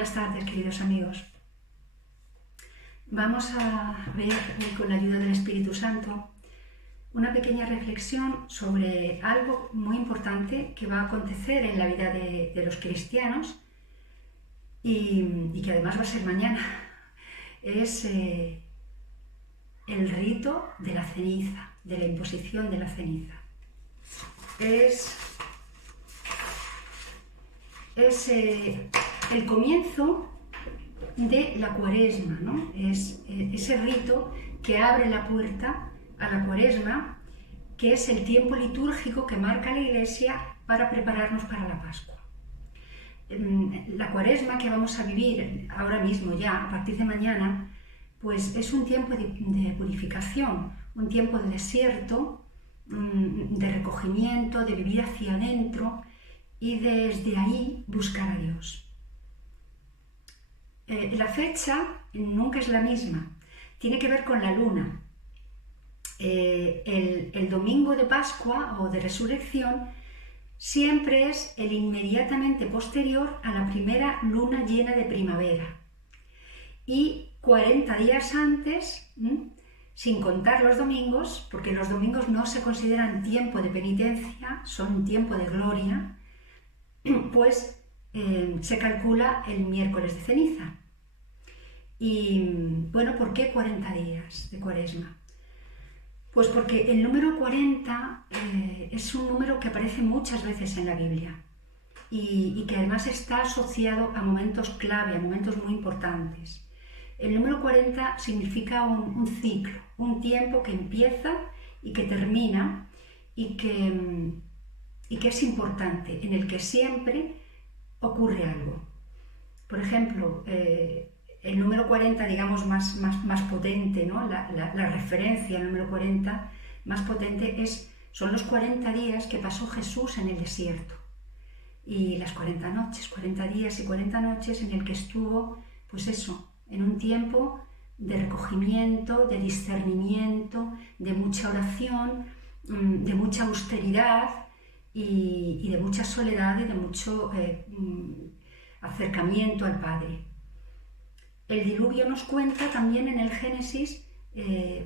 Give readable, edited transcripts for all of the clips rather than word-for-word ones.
Buenas tardes, queridos amigos. Vamos a ver con la ayuda del Espíritu Santo una pequeña reflexión sobre algo muy importante que va a acontecer en la vida de los cristianos y que además va a ser mañana. Es el rito de la ceniza, de la imposición de la ceniza. Es el comienzo de la Cuaresma, ¿no? Es ese rito que abre la puerta a la Cuaresma, que es el tiempo litúrgico que marca la Iglesia para prepararnos para la Pascua. La Cuaresma que vamos a vivir ahora mismo ya, a partir de mañana, pues es un tiempo de purificación, un tiempo de desierto, de recogimiento, de vivir hacia adentro y desde ahí buscar a Dios. La fecha nunca es la misma, tiene que ver con la luna. El domingo de Pascua o de Resurrección siempre es el inmediatamente posterior a la primera luna llena de primavera y 40 días antes, sin contar los domingos, porque los domingos no se consideran tiempo de penitencia, son tiempo de gloria, pues se calcula el miércoles de ceniza. Y bueno, ¿por qué 40 días de Cuaresma? Pues porque el número 40 es un número que aparece muchas veces en la Biblia y que además está asociado a momentos clave, a momentos muy importantes. El número 40 significa un ciclo, un tiempo que empieza y que termina y que es importante, en el que siempre ocurre algo. Por ejemplo, el número 40, digamos, más potente, ¿no? La referencia al número 40 más potente son los 40 días que pasó Jesús en el desierto. Y las 40 noches, 40 días y 40 noches en el que estuvo, pues eso, en un tiempo de recogimiento, de discernimiento, de mucha oración, de mucha austeridad y de mucha soledad y de mucho acercamiento al Padre. El diluvio nos cuenta también en el Génesis,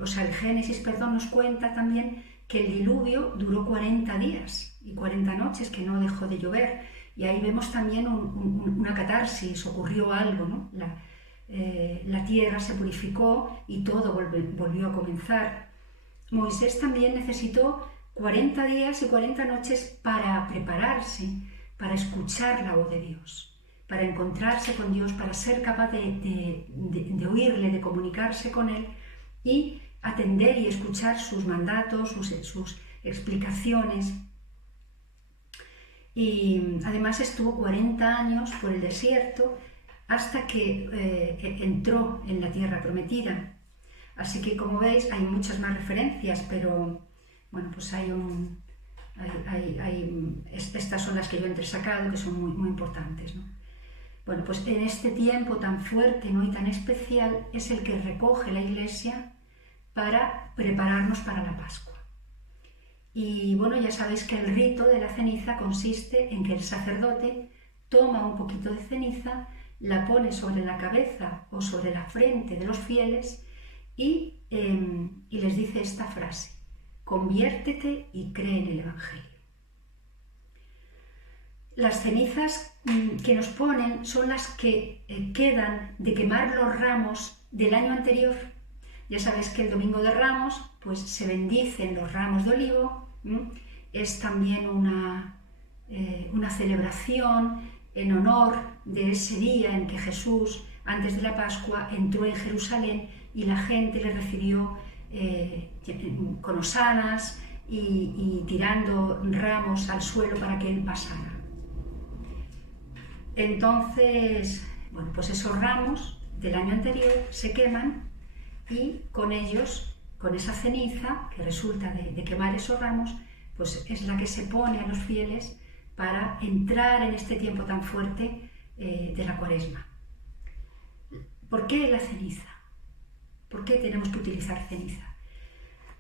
nos cuenta también que el diluvio duró 40 días y 40 noches, que no dejó de llover. Y ahí vemos también una catarsis, ocurrió algo, ¿no? La tierra se purificó y todo volvió a comenzar. Moisés también necesitó 40 días y 40 noches para prepararse, para escuchar la voz de Dios, para encontrarse con Dios, para ser capaz de oírle, de comunicarse con Él y atender y escuchar sus mandatos, sus explicaciones. Y además estuvo 40 años por el desierto hasta que entró en la tierra prometida. Así que, como veis, hay muchas más referencias, pero bueno, pues estas son las que yo he entresacado, que son muy, muy importantes, ¿no? Bueno, pues en este tiempo tan fuerte, ¿no? y tan especial es el que recoge la Iglesia para prepararnos para la Pascua. Y bueno, ya sabéis que el rito de la ceniza consiste en que el sacerdote toma un poquito de ceniza, la pone sobre la cabeza o sobre la frente de los fieles y les dice esta frase: conviértete y cree en el Evangelio. Las cenizas que nos ponen son las que quedan de quemar los ramos del año anterior. Ya sabéis que el Domingo de Ramos pues se bendicen los ramos de olivo, es también una celebración en honor de ese día en que Jesús, antes de la Pascua, entró en Jerusalén y la gente le recibió con hosanas y tirando ramos al suelo para que él pasara. Entonces, bueno, pues esos ramos del año anterior se queman y con ellos, con esa ceniza que resulta de quemar esos ramos, pues es la que se pone a los fieles para entrar en este tiempo tan fuerte de la Cuaresma. ¿Por qué la ceniza? ¿Por qué tenemos que utilizar ceniza?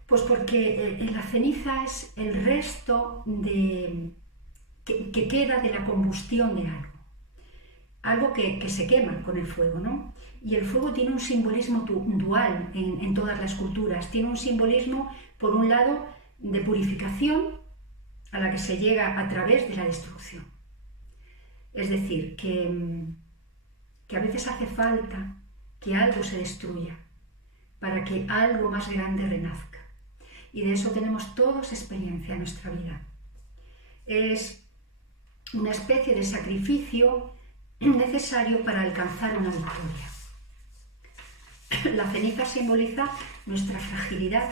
Pues porque la ceniza es el resto que queda de la combustión de algo. algo que se quema con el fuego, ¿no? Y el fuego tiene un simbolismo dual en todas las culturas. Tiene un simbolismo, por un lado, de purificación, a la que se llega a través de la destrucción. Es decir, que a veces hace falta que algo se destruya para que algo más grande renazca. Y de eso tenemos todos experiencia en nuestra vida. Es una especie de sacrificio necesario para alcanzar una victoria. La ceniza simboliza nuestra fragilidad,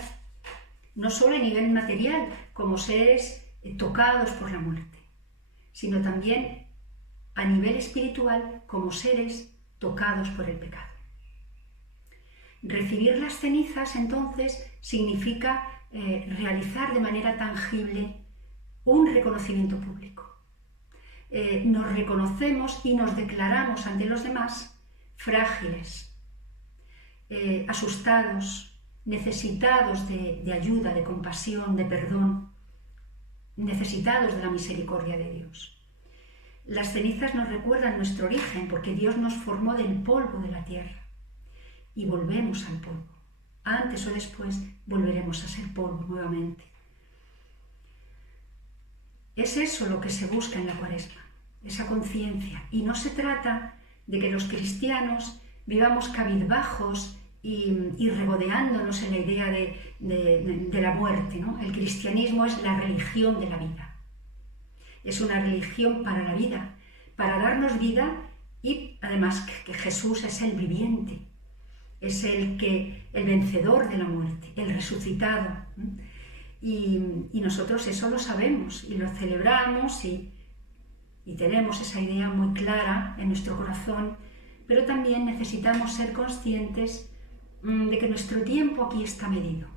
no solo a nivel material, como seres tocados por la muerte, sino también a nivel espiritual, como seres tocados por el pecado. Recibir las cenizas, entonces, significa realizar de manera tangible un reconocimiento público. Nos reconocemos y nos declaramos ante los demás frágiles, asustados, necesitados de ayuda, de compasión, de perdón, necesitados de la misericordia de Dios. Las cenizas nos recuerdan nuestro origen, porque Dios nos formó del polvo de la tierra y volvemos al polvo. Antes o después volveremos a ser polvo nuevamente. Es eso lo que se busca en la Cuaresma, esa conciencia. Y no se trata de que los cristianos vivamos cabizbajos y regodeándonos en la idea de la muerte, ¿no? El cristianismo es la religión de la vida. Es una religión para la vida, para darnos vida, y además que Jesús es el viviente, es el vencedor de la muerte, el resucitado. Y nosotros eso lo sabemos y lo celebramos y tenemos esa idea muy clara en nuestro corazón, pero también necesitamos ser conscientes de que nuestro tiempo aquí está medido.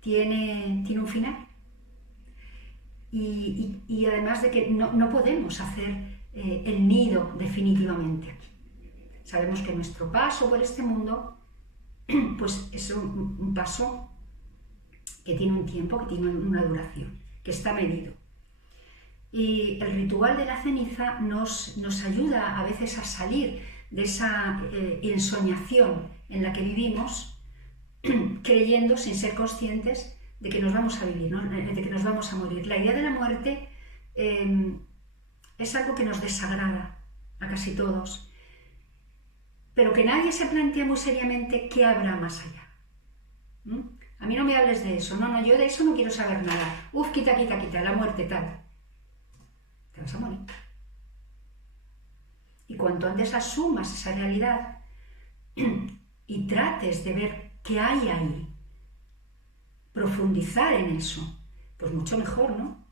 Tiene un final. Y además de que no podemos hacer el nido definitivamente aquí. Sabemos que nuestro paso por este mundo pues es un paso que tiene un tiempo, que tiene una duración, que está medido. Y el ritual de la ceniza nos ayuda a veces a salir de esa ensoñación en la que vivimos, creyendo sin ser conscientes de que nos vamos a vivir, ¿no? De que nos vamos a morir. La idea de la muerte es algo que nos desagrada a casi todos, pero que nadie se plantea muy seriamente qué habrá más allá. A mí no me hables de eso, no, yo de eso no quiero saber nada. Quita, la muerte tal. Te vas a morir. Y cuanto antes asumas esa realidad y trates de ver qué hay ahí, profundizar en eso, pues mucho mejor, ¿no?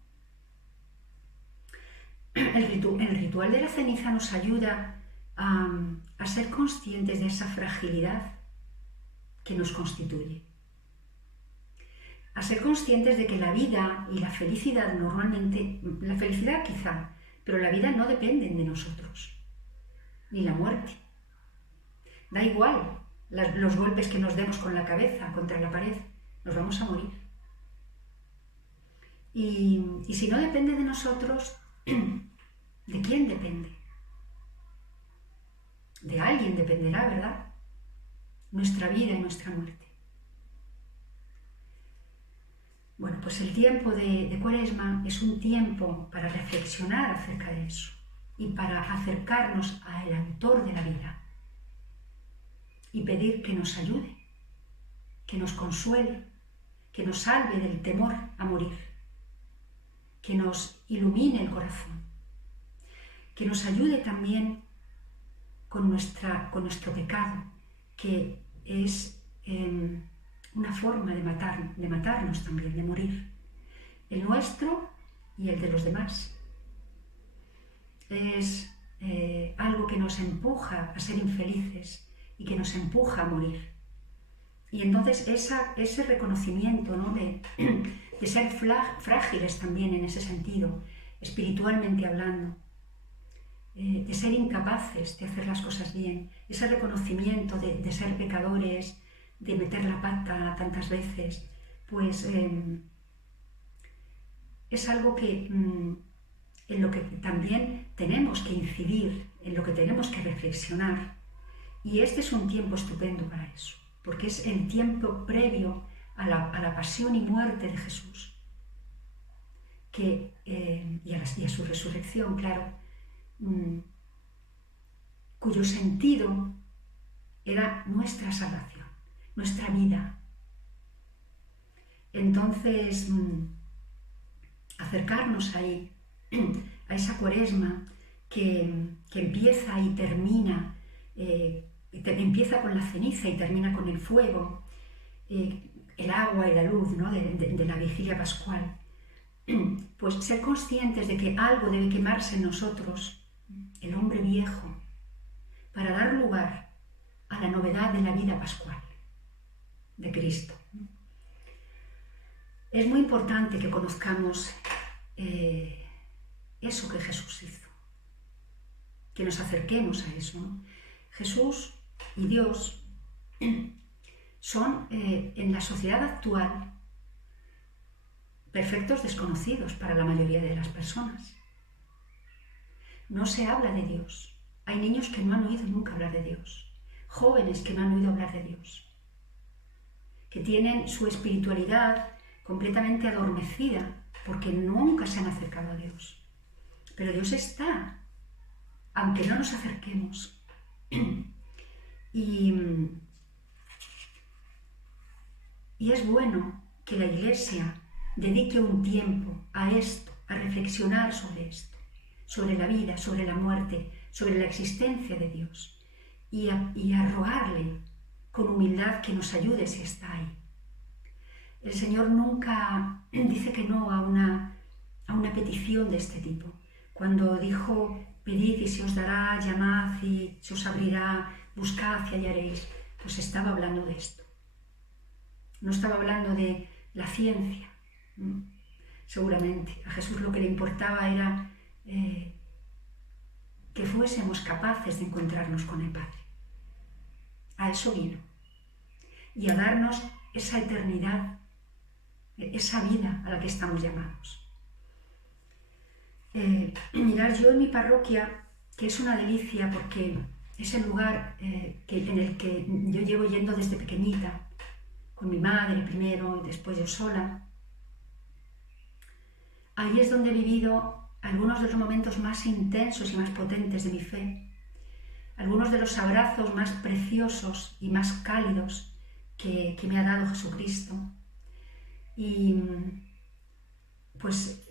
El ritual de la ceniza nos ayuda a ser conscientes de esa fragilidad que nos constituye. A ser conscientes de que la vida y la felicidad normalmente, la felicidad quizá, pero la vida no dependen de nosotros, ni la muerte. Da igual los golpes que nos demos con la cabeza contra la pared, nos vamos a morir. Y si no depende de nosotros, ¿de quién depende? De alguien dependerá, ¿verdad? Nuestra vida y nuestra muerte. Bueno, pues el tiempo de Cuaresma es un tiempo para reflexionar acerca de eso y para acercarnos al autor de la vida y pedir que nos ayude, que nos consuele, que nos salve del temor a morir, que nos ilumine el corazón, que nos ayude también con nuestro pecado, que es una forma de matarnos también, de morir, el nuestro y el de los demás. Es algo que nos empuja a ser infelices y que nos empuja a morir. Y entonces ese reconocimiento, ¿no? de ser frágiles también en ese sentido, espiritualmente hablando, de ser incapaces de hacer las cosas bien, ese reconocimiento de ser pecadores, de meter la pata tantas veces, pues es algo que en lo que también tenemos que incidir, en lo que tenemos que reflexionar. Y este es un tiempo estupendo para eso, porque es el tiempo previo a la pasión y muerte de Jesús, y a su resurrección, claro, cuyo sentido era nuestra salvación, nuestra vida. Entonces, acercarnos ahí, a esa Cuaresma que empieza y termina, empieza con la ceniza y termina con el fuego, el agua y la luz, ¿no?, de la vigilia pascual. Pues ser conscientes de que algo debe quemarse en nosotros, el hombre viejo, para dar lugar a la novedad de la vida pascual de Cristo. Es muy importante que conozcamos eso que Jesús hizo, que nos acerquemos a eso, ¿no? Jesús y Dios son en la sociedad actual perfectos desconocidos para la mayoría de las personas. No se habla de Dios. Hay niños que no han oído nunca hablar de Dios, jóvenes que no han oído hablar de Dios, que tienen su espiritualidad completamente adormecida porque nunca se han acercado a Dios. Pero Dios está, aunque no nos acerquemos. Y es bueno que la Iglesia dedique un tiempo a esto, a reflexionar sobre esto, sobre la vida, sobre la muerte, sobre la existencia de Dios, y a rogarle con humildad que nos ayude si está ahí. El Señor nunca dice que no a una petición de este tipo. Cuando dijo, pedid y se os dará, llamad y se os abrirá, buscad y hallaréis, pues estaba hablando de esto. No estaba hablando de la ciencia. Seguramente a Jesús lo que le importaba era que fuésemos capaces de encontrarnos con el Padre. A eso vino. Y a darnos esa eternidad, esa vida a la que estamos llamados. Mirad, yo en mi parroquia, que es una delicia porque es el lugar en el que yo llevo yendo desde pequeñita, con mi madre primero y después yo sola. Ahí es donde he vivido algunos de los momentos más intensos y más potentes de mi fe, algunos de los abrazos más preciosos y más cálidos que me ha dado Jesucristo. Y pues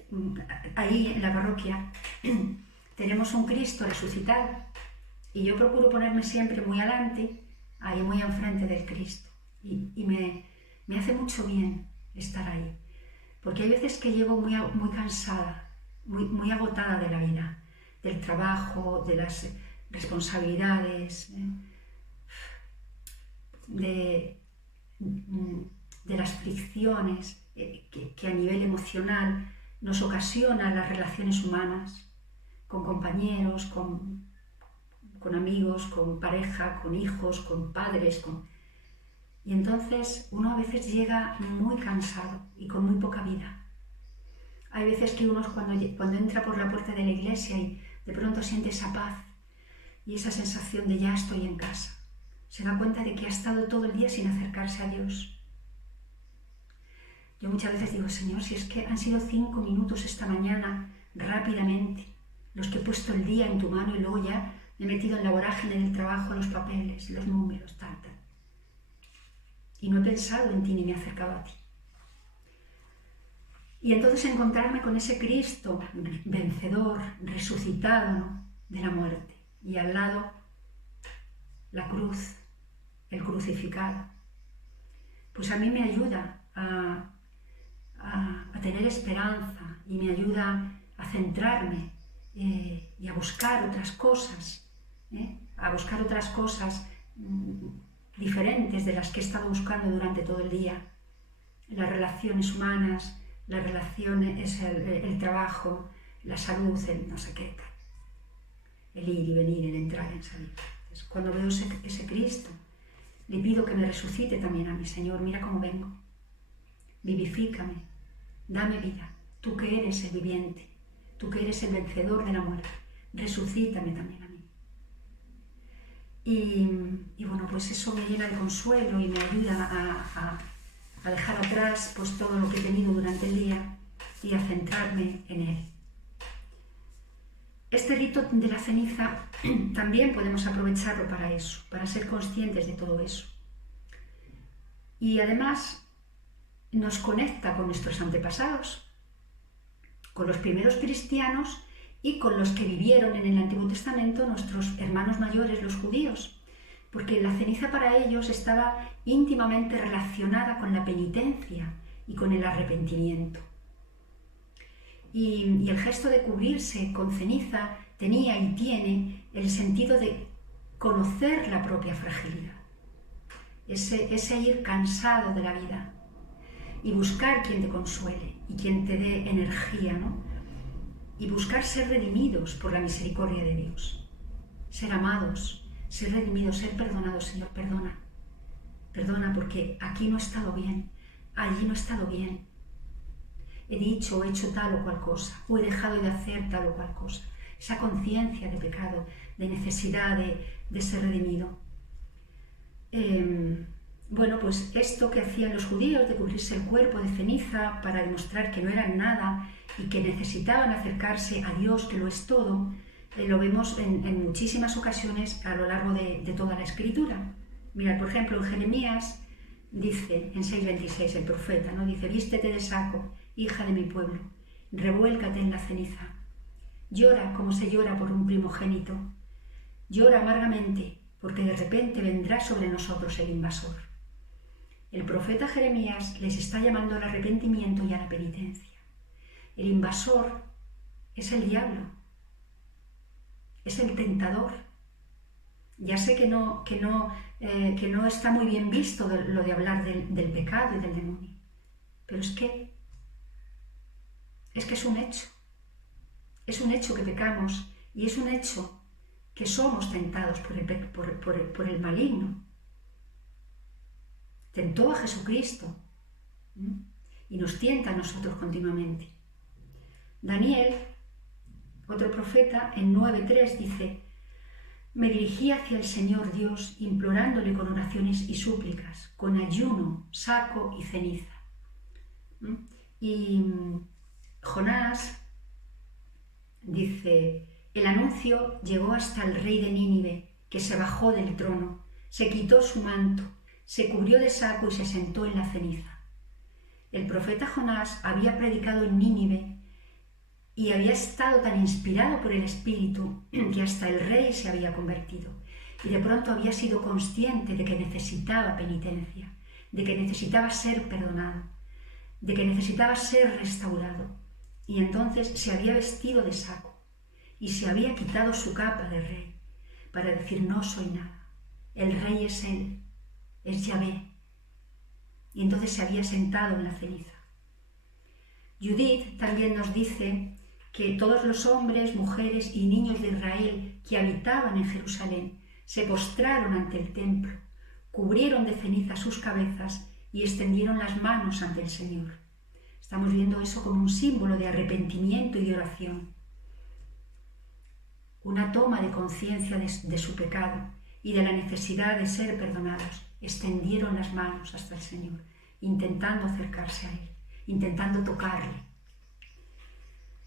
ahí en la parroquia tenemos un Cristo resucitado y yo procuro ponerme siempre muy adelante, ahí muy enfrente del Cristo, y me hace mucho bien estar ahí, porque hay veces que llego muy cansada, muy agotada de la vida, del trabajo, de las responsabilidades, de las fricciones que a nivel emocional nos ocasionan las relaciones humanas, con compañeros, con amigos, con pareja, con hijos, con padres. Y entonces uno a veces llega muy cansado y con muy poca vida. Hay veces que uno cuando entra por la puerta de la iglesia y de pronto siente esa paz y esa sensación de ya estoy en casa, se da cuenta de que ha estado todo el día sin acercarse a Dios. Yo muchas veces digo, Señor, si es que han sido 5 minutos esta mañana, rápidamente, los que he puesto el día en tu mano y luego ya me he metido en la vorágine del trabajo, los papeles, los números, tal. Y no he pensado en ti ni me he acercado a ti. Y entonces encontrarme con ese Cristo vencedor, resucitado, ¿no?, de la muerte. Y al lado la cruz, el crucificado. Pues a mí me ayuda a tener esperanza y me ayuda a centrarme y a buscar otras cosas, diferentes de las que he estado buscando durante todo el día. Las relaciones humanas, las relaciones, el trabajo, la salud, el no sé qué, el ir y venir, el entrar y salir. Entonces, cuando veo ese Cristo, le pido que me resucite también a mi Señor. Mira cómo vengo, vivifícame, dame vida, tú que eres el viviente, tú que eres el vencedor de la muerte, resucítame también a mí. Y bueno, pues eso me llena de consuelo y me ayuda a dejar atrás pues todo lo que he tenido durante el día y a centrarme en él. Este rito de la ceniza también podemos aprovecharlo para eso, para ser conscientes de todo eso. Y además nos conecta con nuestros antepasados, con los primeros cristianos y con los que vivieron en el Antiguo Testamento nuestros hermanos mayores, los judíos, porque la ceniza para ellos estaba íntimamente relacionada con la penitencia y con el arrepentimiento. Y el gesto de cubrirse con ceniza tenía y tiene el sentido de conocer la propia fragilidad, ese ir cansado de la vida y buscar quien te consuele y quien te dé energía, ¿no? Y buscar ser redimidos por la misericordia de Dios, ser amados, ser redimidos, ser perdonados. Señor, perdona, perdona porque aquí no he estado bien, allí no he estado bien. He dicho o he hecho tal o cual cosa, o he dejado de hacer tal o cual cosa. Esa conciencia de pecado, de necesidad de ser redimido. Bueno, pues esto que hacían los judíos de cubrirse el cuerpo de ceniza para demostrar que no eran nada y que necesitaban acercarse a Dios, que lo es todo, lo vemos en muchísimas ocasiones a lo largo de toda la Escritura. Mirad, por ejemplo, en Jeremías dice, en 6:26, el profeta, ¿no? Dice: vístete de saco, hija de mi pueblo, revuélcate en la ceniza. Llora como se llora por un primogénito. Llora amargamente, porque de repente vendrá sobre nosotros el invasor. El profeta Jeremías les está llamando al arrepentimiento y a la penitencia. El invasor es el diablo, es el tentador. Ya sé que no está muy bien visto lo de hablar del pecado y del demonio, pero es que es un hecho. Es un hecho que pecamos y es un hecho que somos tentados por el maligno. Tentó a Jesucristo y nos tienta a nosotros continuamente. Daniel, otro profeta, en 9:3 dice: me dirigí hacia el Señor Dios implorándole con oraciones y súplicas, con ayuno, saco y ceniza. Y Jonás dice: el anuncio llegó hasta el rey de Nínive, que se bajó del trono, se quitó su manto, se cubrió de saco y se sentó en la ceniza. El profeta Jonás había predicado en Nínive y había estado tan inspirado por el Espíritu que hasta el rey se había convertido. Y de pronto había sido consciente de que necesitaba penitencia, de que necesitaba ser perdonado, de que necesitaba ser restaurado. Y entonces se había vestido de saco y se había quitado su capa de rey para decir: no soy nada, el rey es él, es Yahvé. Y entonces se había sentado en la ceniza. Judith también nos dice que todos los hombres, mujeres y niños de Israel que habitaban en Jerusalén se postraron ante el templo, cubrieron de ceniza sus cabezas y extendieron las manos ante el Señor. Estamos viendo eso como un símbolo de arrepentimiento y de oración. Una toma de conciencia de su pecado y de la necesidad de ser perdonados. Extendieron las manos hasta el Señor, intentando acercarse a Él, intentando tocarle.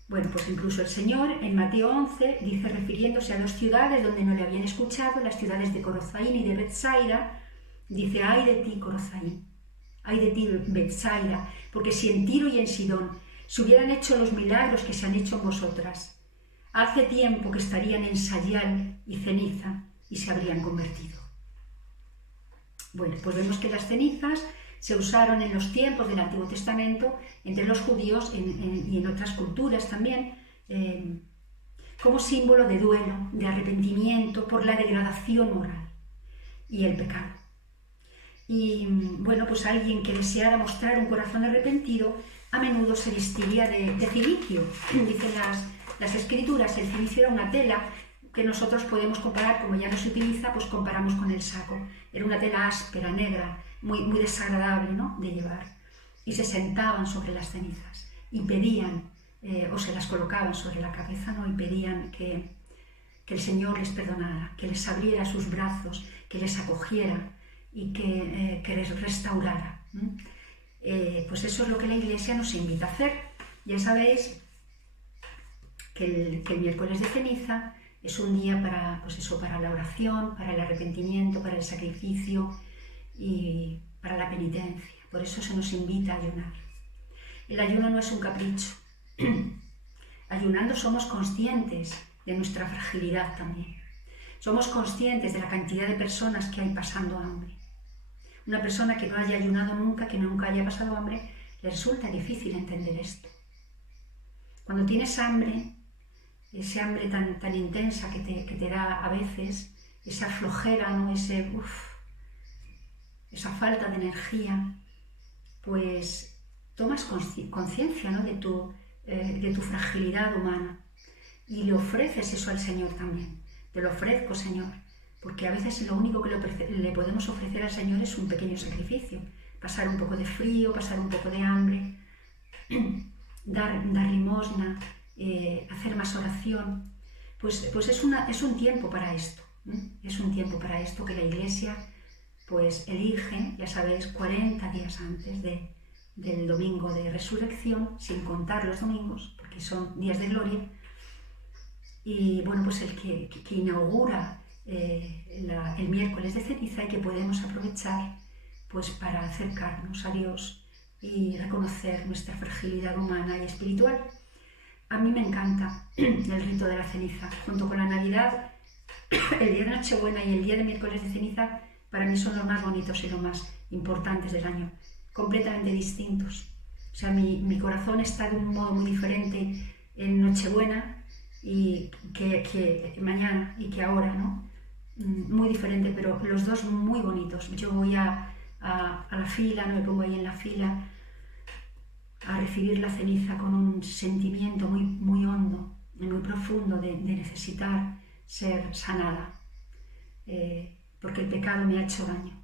Bueno, pues incluso el Señor en Mateo 11 dice, refiriéndose a dos ciudades donde no le habían escuchado, las ciudades de Corozaín y de Betsaida, dice: ay de ti, Corozaín, ay de ti, Betsaida, porque si en Tiro y en Sidón se hubieran hecho los milagros que se han hecho en vosotras, hace tiempo que estarían en sayal y ceniza y se habrían convertido. Bueno, pues vemos que las cenizas se usaron en los tiempos del Antiguo Testamento entre los judíos y en otras culturas también, como símbolo de duelo, de arrepentimiento por la degradación moral y el pecado. Y bueno, pues alguien que deseara mostrar un corazón arrepentido a menudo se vestiría de cilicio. Dicen las escrituras, el cilicio era una tela que nosotros podemos comparar, como ya no se utiliza, pues comparamos con el saco. Era una tela áspera, negra, muy desagradable, ¿no?, de llevar. Y se sentaban sobre las cenizas y pedían o se las colocaban sobre la cabeza, ¿no? Y pedían que el Señor les perdonara, que les abriera sus brazos, que les acogiera y que les restaurara. Pues eso es lo que la Iglesia nos invita a hacer. Ya sabéis que el miércoles de ceniza es un día para, pues eso, para la oración, para el arrepentimiento, para el sacrificio y para la penitencia. Por eso se nos invita a ayunar. El ayuno no es un capricho. Ayunando somos conscientes de nuestra fragilidad también. Somos conscientes de la cantidad de personas que hay pasando hambre. Una persona que no haya ayunado nunca, que nunca haya pasado hambre, le resulta difícil entender esto. Cuando tienes hambre, ese hambre tan intensa que te da a veces, esa flojera, ¿no? Esa falta de energía, pues tomas conciencia, ¿no? de tu fragilidad humana y le ofreces eso al Señor también. Te lo ofrezco, Señor, porque a veces lo único que le podemos ofrecer al Señor es un pequeño sacrificio, pasar un poco de frío, pasar un poco de hambre, dar limosna, hacer más oración. Pues es un tiempo para esto, es un tiempo para esto que la Iglesia pues elige, ya sabéis, 40 días antes del domingo de resurrección, sin contar los domingos, porque son días de gloria. Y bueno, pues el que inaugura el miércoles de ceniza y que podemos aprovechar pues para acercarnos a Dios y reconocer nuestra fragilidad humana y espiritual. A mí me encanta el rito de la ceniza. Junto con la Navidad, el día de Nochebuena y el día de miércoles de ceniza, para mí son los más bonitos y los más importantes del año, completamente distintos. O sea, mi corazón está de un modo muy diferente en Nochebuena y que mañana y que ahora, ¿no? Muy diferente, pero los dos muy bonitos. Yo voy a la fila, ¿no? Me pongo ahí en la fila a recibir la ceniza con un sentimiento muy, muy hondo y muy profundo de necesitar ser sanada, porque el pecado me ha hecho daño,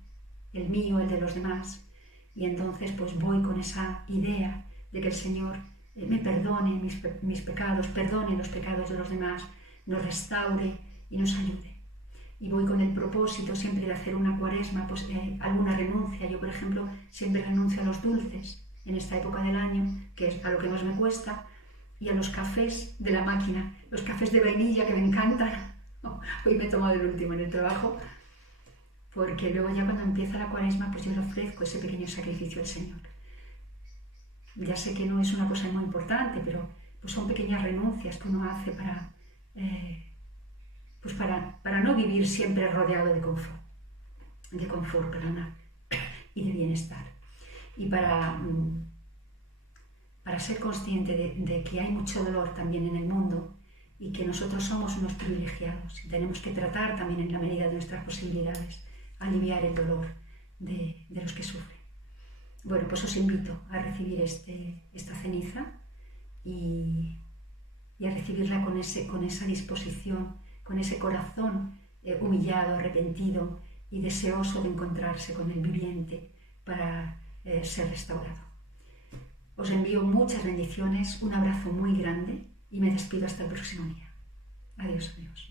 el mío, el de los demás, y entonces pues voy con esa idea de que el Señor me perdone mis pecados, perdone los pecados de los demás, nos restaure y nos ayude. Y voy con el propósito siempre de hacer una cuaresma, pues alguna renuncia. Yo, por ejemplo, siempre renuncio a los dulces en esta época del año, que es a lo que más me cuesta, y a los cafés de la máquina, los cafés de vainilla que me encantan. Hoy me he tomado el último en el trabajo, porque luego ya cuando empieza la cuaresma, pues yo le ofrezco ese pequeño sacrificio al Señor. Ya sé que no es una cosa muy importante, pero pues son pequeñas renuncias que uno hace para no vivir siempre rodeado de confort, y de bienestar. Y para ser consciente de que hay mucho dolor también en el mundo y que nosotros somos unos privilegiados y tenemos que tratar también en la medida de nuestras posibilidades, aliviar el dolor de los que sufren. Bueno, pues os invito a recibir esta ceniza y a recibirla con esa disposición, con ese corazón humillado, arrepentido y deseoso de encontrarse con el viviente para ser restaurado. Os envío muchas bendiciones, un abrazo muy grande y me despido hasta el próximo día. Adiós, amigos.